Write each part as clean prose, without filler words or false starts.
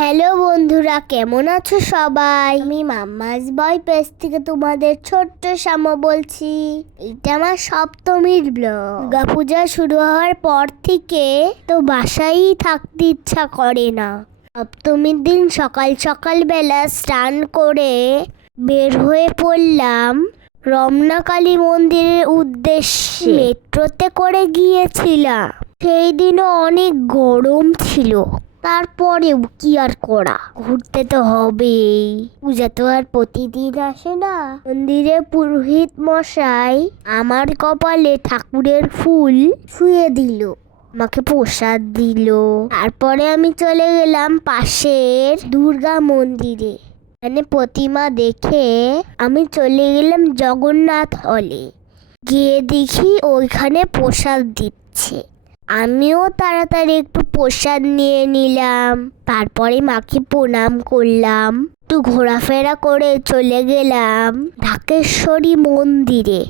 Hello বন্ধুরা, কেমন আছো সবাই? আমি মাম্মাস বয় পেজ থেকে তোমাদের ছোট্ট শ্যামা বলছি। এটা আমার সপ্তমীর ব্লগ। দুর্গাপূজা শুরু হওয়ার পর থেকে তো বাসায় থাকতে ইচ্ছা করে না। সপ্তমীর দিন সকাল সকাল বেলা স্নান করে বের হয়ে পড়লাম রমনা কালী মন্দিরের উদ্দেশ্যে। মেট্রোতে করে গিয়েছিলাম। সেই দিনও অনেক গরম ছিল, তারপরেও কি আর করা, ঘুরতে তো হবেই। পূজা তো আর প্রতিদিন আসে না। মন্দিরে পুরোহিত মশাই আমার কপালে ঠাকুরের ফুল ছুঁয়ে দিল, আমাকে প্রসাদ দিল। তারপরে আমি চলে গেলাম পাশের দুর্গা মন্দিরে। এখানে প্রতিমা দেখে আমি চলে গেলাম জগন্নাথ হলে। গিয়ে দেখি ওইখানে প্রসাদ দিচ্ছে। আমিও তাড়াতাড়ি একটু প্রসাদ নিয়ে নিলাম। তারপরে মাকে প্রণাম করলাম। একটু ঘোরাফেরা করে চলে গেলাম ঢাকেশ্বরী মন্দিরে।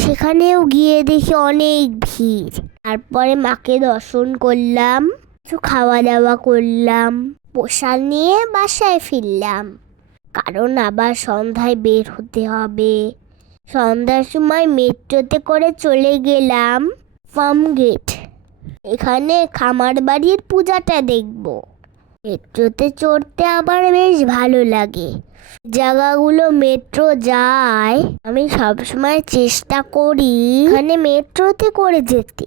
সেখানেও গিয়ে দেখি অনেক ভিড়। তারপরে মাকে দর্শন করলাম, কিছু খাওয়া দাওয়া করলাম, প্রসাদ নিয়ে বাসায় ফিরলাম। কারণ আবার সন্ধ্যায় বের হতে হবে। সন্ধ্যার সময় মেট্রোতে করে চলে গেলাম ফার্ম গেট। এখানে খামার বাড়ির পূজাটা দেখব। মেট্রোতে চড়তে আমার বেশ ভালো লাগে। জায়গাগুলো মেট্রো যায়, আমি সবসময় চেষ্টা করি এখানে মেট্রোতে করে যেতে।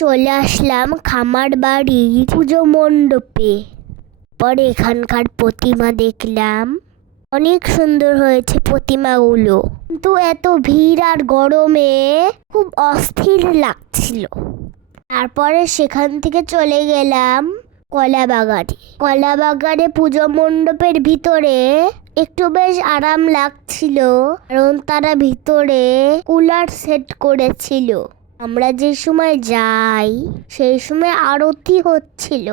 চলে আসলাম খামার বাড়ির পুজো মণ্ডপে। পরে এখানকার প্রতিমা দেখলাম, অনেক সুন্দর হয়েছে প্রতিমাগুলো। কিন্তু এত ভিড় আর গরমে খুব অস্থির লাগছিল। তারপরে সেখান থেকে চলে গেলাম কলাবাগানে পুজো মণ্ডপের ভিতরে একটু বেশ আরাম লাগছিল, কারণ তারা ভিতরে কুলার সেট করেছিল। আমরা যে সময় যাই সেই সময় আরতি হচ্ছিল।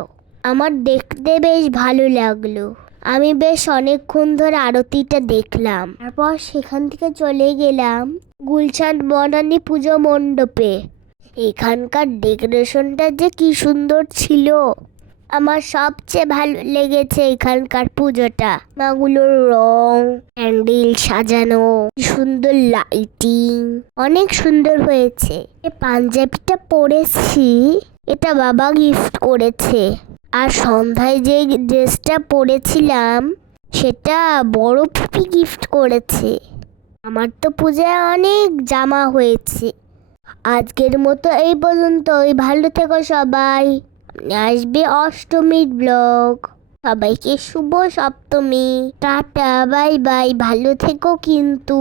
আমার দেখতে বেশ ভালো লাগলো। আমি বেশ অনেকক্ষণ ধরে আরতিটা দেখলাম। তারপর সেখান থেকে চলে গেলাম গুলশান বনানী পুজো মণ্ডপে। এখানকার ডেকোরেশনটা যে কি সুন্দর ছিল। আমার সবচেয়ে ভালো লেগেছে এখানকার পুজোটা। মাগুলোর রং, প্যান্ডেল সাজানো, কি সুন্দর লাইটিং, অনেক সুন্দর হয়েছে। এই পাঞ্জাবিটা পরেছি, এটা বাবা গিফট করেছে। আর সন্ধ্যায় যে ড্রেসটা পরেছিলাম সেটা বড় ফুপি গিফট করেছে। আমার তো পূজায় অনেক জামা হয়েছে। আজকের মতো এই পর্যন্তই। ভালো থেকো সবাই। আসবে অষ্টমীর ব্লগ। সবাইকে শুভ সপ্তমী। Tata, bye bye. ভালো থেকো কিন্তু।